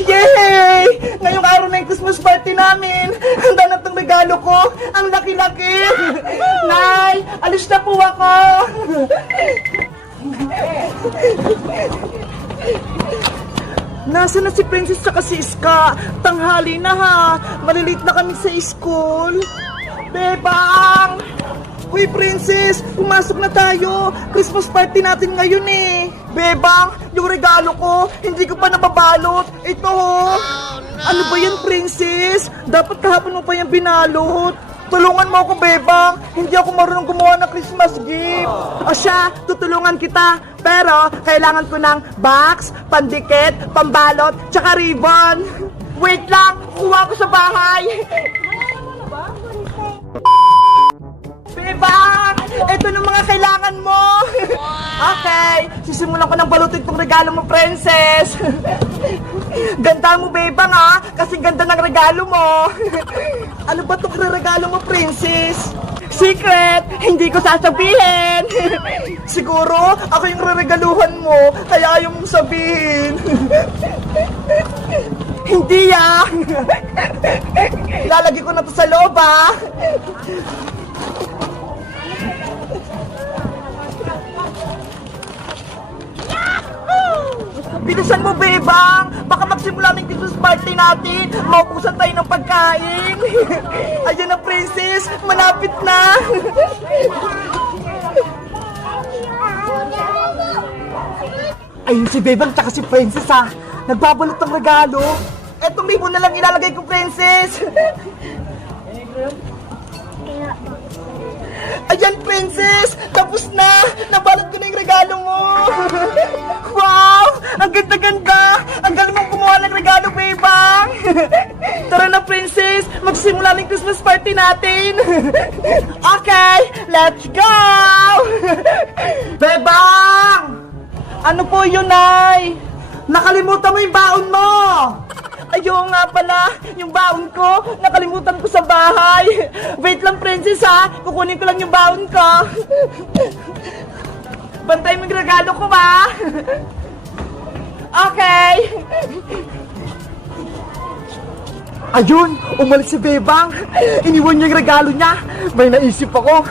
Yay! Ngayong araw na yung Christmas party namin. Handa na itong regalo ko. Ang laki-laki. Nay, alis na po ako. Nasaan na si Princess saka si Iska? Tanghali na ha. Malilate na kami sa school. Bebang! Uy, Princess! Pumasok na tayo! Christmas party natin ngayon eh! Bebang! Yung regalo ko, hindi ko pa nababalot! Ito ho! Ano ba yan, Princess? Dapat kahapon mo pa yan binalot! Tulungan mo ako, Bebang! Hindi ako marunong gumawa ng Christmas gift! O siya, tutulungan kita! Pero, kailangan ko ng box, pandikit, pambalot, tsaka ribbon! Wait lang! Kuha ko sa bahay! Bebang! Ito na mga kailangan mo! Okay, sisimulan ko ng balutin tong regalo mo, Princess! Ganda mo, Bebang, ha? Kasi ganda ng regalo mo! Ano ba itong regalo mo, Princess? Secret! Hindi ko sasabihin! Siguro, ako yung reregaluhan mo, kaya ayaw mong sabihin! Hindi, ah! Lalagay ko na to sa loob, ah! Bilisan mo, Bebang! Baka magsimula ng Christmas party natin! Maubusan tayo ng pagkain! Ayan na, Princess! Malapit na! Ayun si Bebang tsaka si Princess, ha! Nagbabalot ng regalo! Etong libon na lang ilalagay ko, Princess! Ayan, Princess! Tapos na! Nabalot ko na yung regalo mo! Wow! Ang ganda-ganda! Ang galing mong gumawa ng regalo, Bebang! Tara na, Princess! Magsimula ng Christmas party natin! Okay! Let's go! Bebang! Ano po yun, Nay? Nakalimutan mo yung baon mo! Ayaw nga pala, yung baon ko, nakalimutan ko sa bahay. Wait lang, Princess, ha? Kukunin ko lang yung baon ko. Bantay mo yung regalo ko, ba? Okay. Ayun, umalis si Bebang. Iniwan niya yung regalo niya. May naisip ako.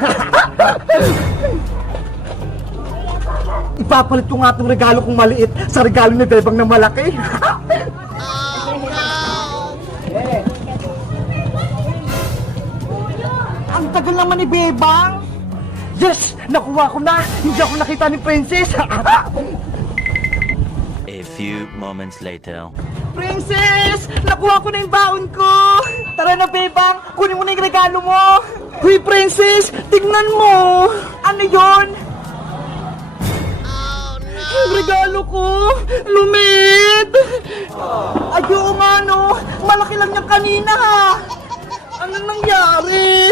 Ipapalit ko nga itong regalo kong maliit sa regalo ni Bebang na malaki. Ang tagal naman ni Bebang. Yes! Nakuha ko na! Hindi ako nakita ni Princess! A few moments later. Princess! Nakuha ko na yung baon ko! Tara na, Bebang! Kunin mo na yung regalo mo! Huy, Princess! Tignan mo! Ano yon? Yung regalo ko! Lumit! Ayaw nga, no! Malaki lang yung kanina, ha! Ano nangyari?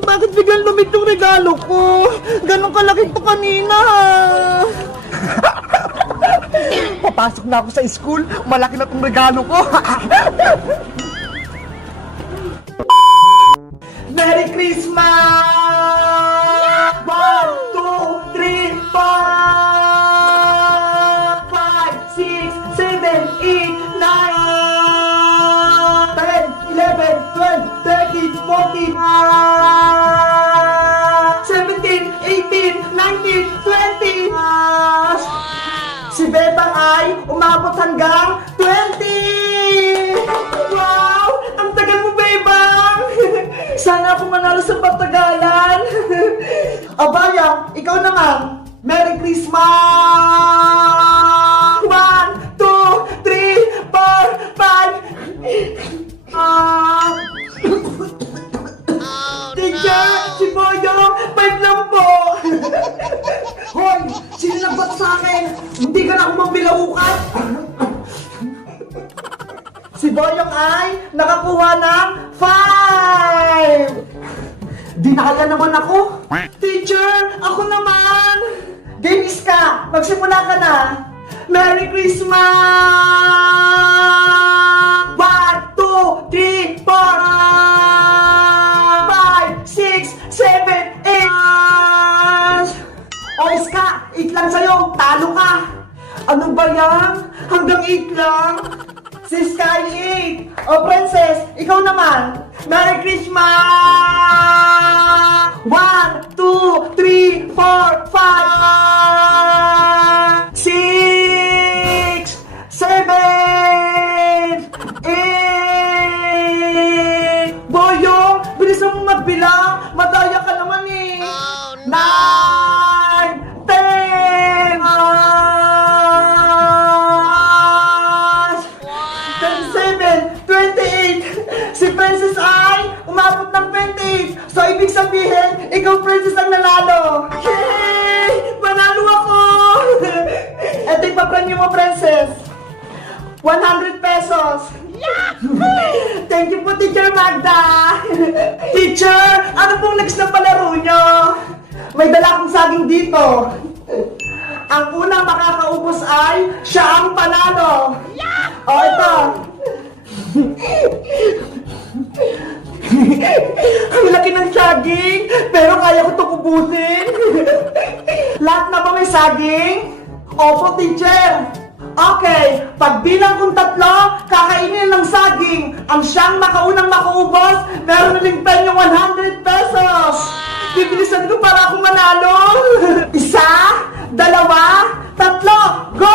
Bakit biglang lumit yung regalo ko? Ganon kalaki ito kanina, ha? Papasok na ako sa school, malaki na itong regalo ko. Merry Christmas! 1, 2, 3, 4, 5, 6, 7, 8, 9, 10, 11, 12, 13, 14, 17, 18, 19, 20. Si Bebang ay umabot hanggang 20! Wow! Ang tagal mo, Bebang! Sana ako manalo sa patagalan! Abayang, ikaw naman! Merry Christmas! 1, 2, 3, 4, 5... Teacher! Si Boyong! 5 lang po! Hoy! Sino nagbat sa akin? Hindi ka na ako mambilaukat! Si Boyong ay nakakuha ng 5! Di nakaya naman ako! Teacher! Ako naman! Games ka! Magsimula ka na! Merry Christmas! 1, 2, 3, 4, 5, 6, 7, 8! Oyes ka! 8 lang sa'yo! Talo ka! Ano ba yan? Hanggang 8 lang? Si the sky 8. Oh, princess, ikaw naman. Merry Christmas! 1, 2, 3, 4, 5, 6, 7, 8. Boyong, bilisan mo magbilang. Madaya ka naman eh. 9, 10, 27, 28. Si Princess ay umabot ng 28. So, ibig sabihin, ikaw, Princess, ang nanalo. Yay! Manalo ako! Eto yung papremyo mo, Princess. 100 pesos. Thank you po, Teacher Magda. Teacher, ano pong next na palaro nyo? May dala akong saging dito. Ang unang makakaubos ay siya ang panalo. O, ito. Ang laki ng saging, pero kaya ko itong ubusin. Lahat na ba may saging? Opo, teacher. Okay, pagbilang kong 3, kakainin ng saging. Ang siyang makaunang makaubos, meron naling penyong 100 pesos. Bibilisan ko para ako manalo. 1, 2, 3, go!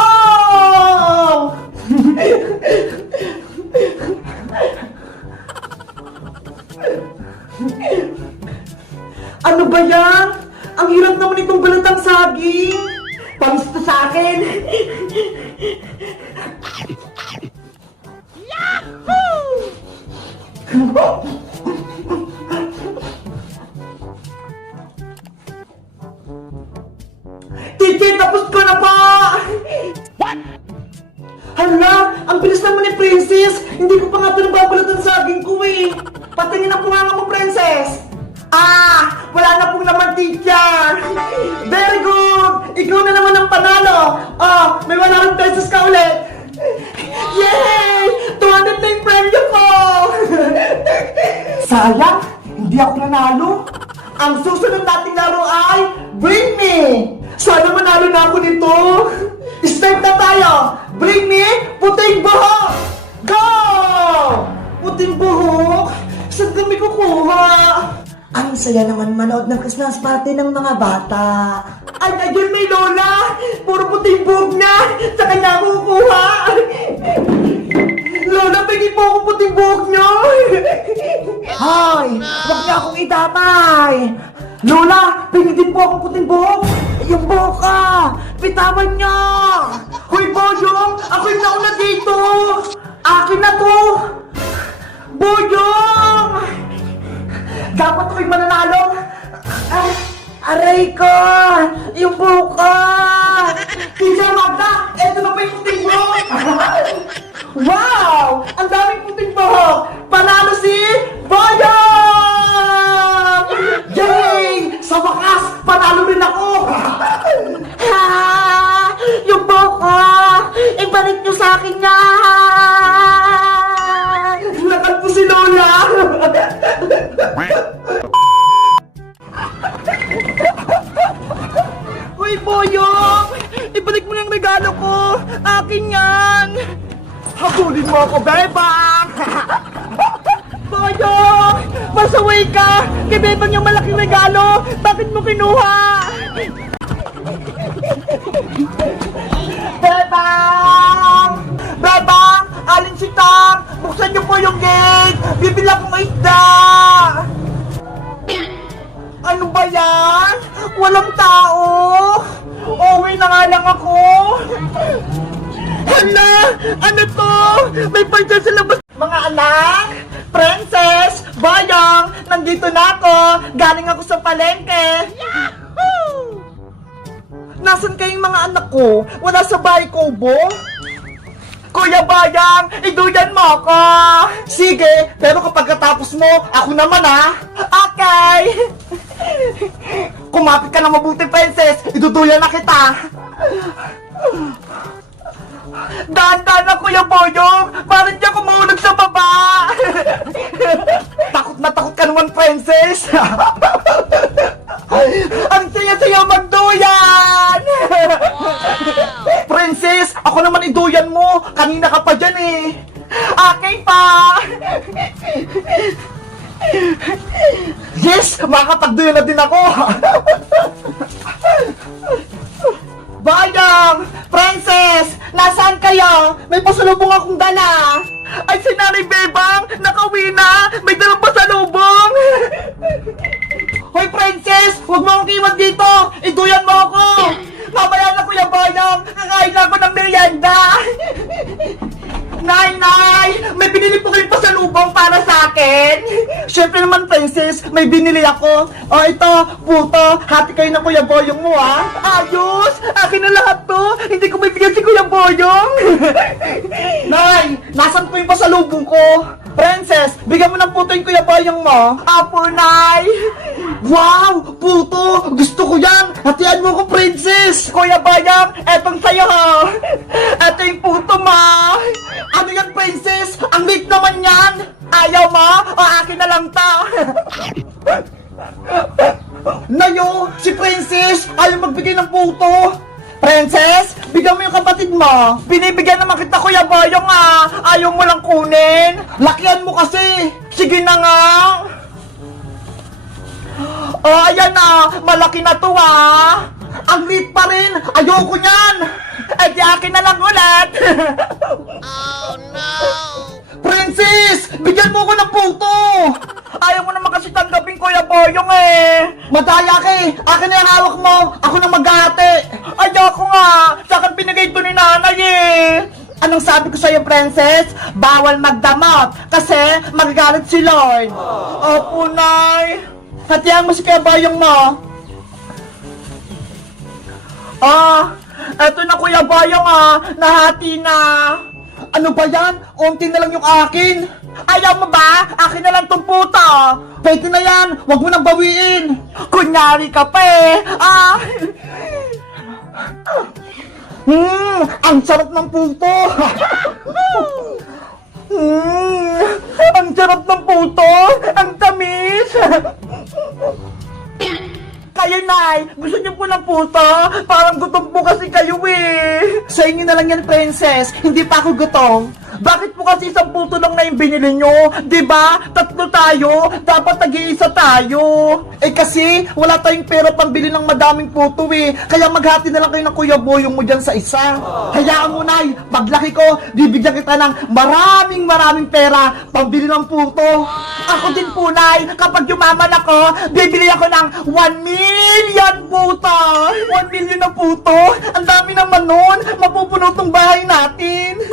Ano ba yan? Ang hirap naman itong balatang saging. Panis to sa akin. Teacher, tapos ko na po! What? Hala, ang bilis naman ni Princess. Hindi ko pa nga ito nababalatan sa saging ko eh. Patingin ang punganga mo, Princess. Ah, wala na pong naman, teacher. Very good. Ikaw na naman ang panalo. Oh, may 100 pesos ka ulit. Yay! 200 na yung premyo ko. Sayang, hindi ako nanalo. Ang susunod nating laro ay Bring Me. Sana manalo na ako nito. Start na tayo. Bring me puting buhok. Go! Puting buhok? Saan kami kukuha? Ang saya naman manood ng Christmas party ng mga bata. Ay, ayun may lola! Puro puting buhok na! Sa kanya ako kukuha! Lola, pwede po akong puting buhok nyo! Hoy! Huwag niya akong idamay! Lola, pwede din po akong puting buhok! Yung buhok ka! Bitawan niya! Hoy, Boyong! Ako yung nauna dito! Akin na to! Boyong! Dapat ako'y mananalo! Aray ko! Yung buhok ko! Teacher Magda! Eto na pa yung puting buhok! Wow! Ang daming puting buhok! Panalo si Boyong! Yay! Sa wakas, panalo rin ako! Yung buhok ko! Ibalik niyo sa akin yan! Nakalpo si Lola! Uy, Boyong! Ibalik mo yung regalo ko! Akin yan! Habulin mo ako, Bebang! Boyong! Masaway ka! Kay Bebang yung malaking regalo! Bakit mo kinuha? Bebang! Bebang! Alin si Tang! Buksan niyo po yung gate! Bibila kong isda! Ano ba yan? Walang tao! Uwi na nga lang ako! Hala! Ano to? May pagka sa labas! Mga anak! Princess! Boyong! Nandito na ako! Galing ako sa palengke! Yahoo! Nasaan kayong mga anak ko? Wala sa bahay ko, Bo? Kuya Bayang, iduyan mo ako! Sige, pero kapag katapos mo, ako naman ha! Okay! Kumapit ka na mabuti, Princess! Iduduyan na kita! Dahan-dahan na, Kuya Boyong! Parang di ako mahulog sa baba! Takot na takot ka naman, Princess! Ang saya-saya magduyan! Princess, ako naman iduyan mo! Kanina ka pa dyan eh! akin pa! Yes! Makakapagduyo na din ako! Bayang! Princess! Nasaan kayo? May pasalubong akong dala! Ay, si Nanay Bebang! Nakauwi na! May dalang pasalubong! Hoy, Princess! Huwag mo akong iwan dito! Iduyan mo ako! Mamaya na, Kuya Bayang! Kakain na ako ng merienda! Nay! May binili po kayong pasalubong para sa akin! Siyempre naman, Princess, may binili ako. O, ito, puto, hati kayo ng Kuya Boyong mo, ha? Ayos! Akin na lahat to! Hindi ko bibigyan si Kuya Boyong! Nay! Nasaan po yung pasalubong ko? Princess, bigyan mo ng puto yung Kuya Boyong mo. Apo, Nay! Wow! Puto! Gusto ko yan! Hatian mo ko, Princess! Kuya Boyong, etong sa'yo, ha? Eto yung puto, ma! Ano yan, Princess? Ang liit naman yan! Ayaw mo? O akin na lang ta! Nayo! Si Princess! Ayaw magbigay ng puto! Princess, bigyan mo yung kapatid mo. Binibigyan naman kita, Kuya Boyong, ah. Ayaw mo lang kunin. Lakihan mo kasi. Sige na nga. Oh, ayan na. Malaki na to, ah. Ang liit pa rin. Ayoko niyan. Eh, di akin na lang ulit. Oh, no. Princess, bigyan mo ko ng puto. Ayaw mo naman kasi tanggapin, Kuya Boyong, eh. Madaya ka, eh. Akin na yung hawak mo. Ako na mag-ate. Ayoko nga. Sa akin pinigay ito ni nanay, eh. Anong sabi ko sa'yo, Princess? Bawal magdamot. Kasi magagalit si Lord. Opo, Nay. Hatihan mo si Kuya Boyong mo. Eto na, Kuya Boyong, ah. Nahati na. Ano ba yan? Unti na lang yung akin. Ayaw mo ba? Akin na lang tong puto. Pwede na yan. Huwag mo nang bawiin. Kunyari ka pa, eh. Ang sarap ng puto. Ang sarap ng puto. Ang tamis. Kayo, Nay, gusto niyo po ng puto? Parang gutom po kasi kayo, eh. Sa inyo na lang yan, Princess. Hindi pa ako gutom. Bakit po kasi isang puto lang na yung binili nyo? Diba? Tatlo tayo. Dapat nag-iisa tayo. Eh kasi, wala tayong pera pambili ng madaming puto, eh. Kaya maghati na lang kayo ng Kuya Boyong mo dyan sa isa. Hayaan mo, Nay. Paglaki ko, bibigyan kita ng maraming pera pambili ng puto. Ako din po, Nay. Kapag yumaman ako, bibili ako ng 1 million puto. 1 million na puto. Ang dami naman nun. Mapupuno tong bahay natin.